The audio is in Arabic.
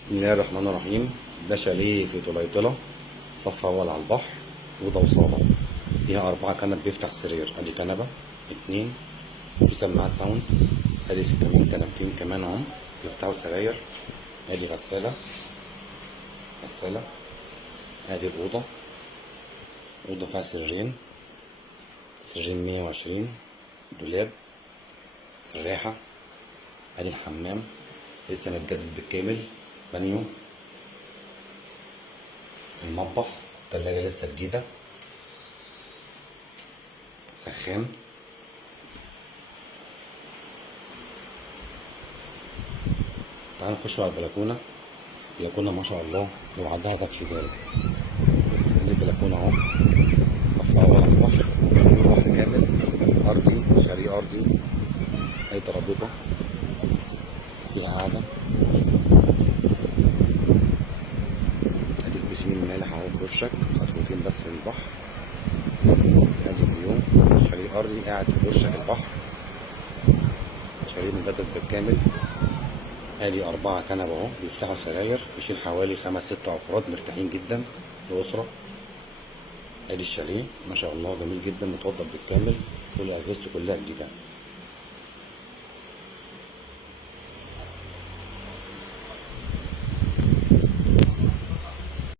بسم الله الرحمن الرحيم. ده شاليه في طليطلة، صف أول على البحر، أوضة وصالة، فيها 4 كنب بيفتح السرير. أدي كنبة 2، في سماعات ساوند. أدي كمان كنبتين كمان أهم بيفتحوا سراير. أدي غسالة. أدي الأوضة فيها سريرين 120، دولاب، سراحة. أدي الحمام لسه متجدد بالكامل، بانيو، المطبخ، تلاجة لسه جديدة، سخان. تعالوا نخش على البلكونة. البلكونة ما شاء الله لو عدها تكفي ذلك. ادي البلكونة اهو، صف أول على البحر، البحر كامل، أرضي، شاليه أرضي. أي ترابيزة فيها قعدة. ادي البسين المالح اهو في وشك، خطوتين بس للبحر. ادي فيو، شاليه أرضي قاعد في وشك البحر، شاليه مجدد بالكامل. ادي 4 كنبة اهو بيفتحوا سراير، يشيل حوالي 5 6 أفراد مرتاحين جدا لأسرة. ادي الشاليه ما شاء الله جميل جدا، متوضب بالكامل، كل أجهزته كلها جديدة.